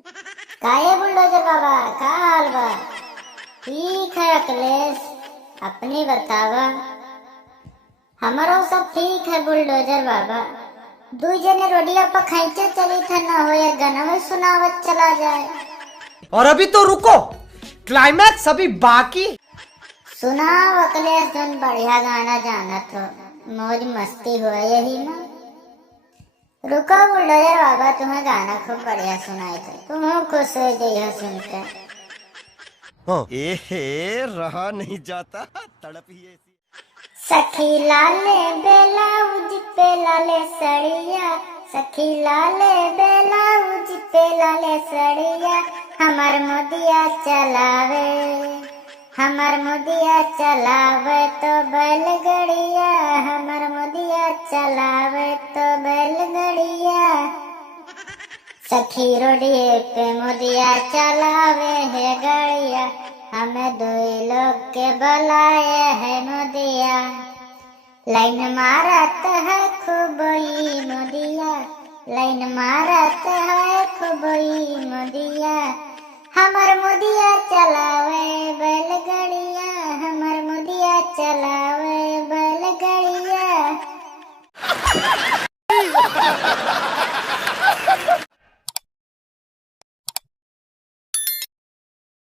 काहे बुलडोजर बाबा, का हाल बा? ठीक है अखिलेश, अपनी बतावा। हमारो सब ठीक है बुलडोजर बाबा। दू जने रोडिया पर खैचे चली था, न हो या गनवे सुनावत चला जाए। और अभी तो रुको, क्लाइमैक्स अभी बाकी। सुनाओ अखिलेश, तुम बढ़िया गाना जाना तो मौज मस्ती हो यही ना। रुको बुलडोजर बाबा, तुम्हें गाना खूब बढ़िया सुनाई थे, तुम खुश हो जाइए सुनकर। एहे रहा नहीं जाता, तड़प ही ऐसी। सखी लाले बेलाउज पे लाले सड़िया, सखी लाले बेलाउज पे लाले सड़िया, हमर मोदिया चलावे, हमर मोदिया चलावे तो बैलगड़िया, हमर मोदिया चलावे तो बैलगड़िया। सखी रोडिये पे मोदिया चलावे है गाड़िया, हमें दो लोग के बुलाए है मोदिया। लाइन मारत है खूब ई मोदिया, लाइन मारत है खूब ई मोदिया, हमर मोदिया चलावे बैलगाड़िया, हमर मोदिया चलावे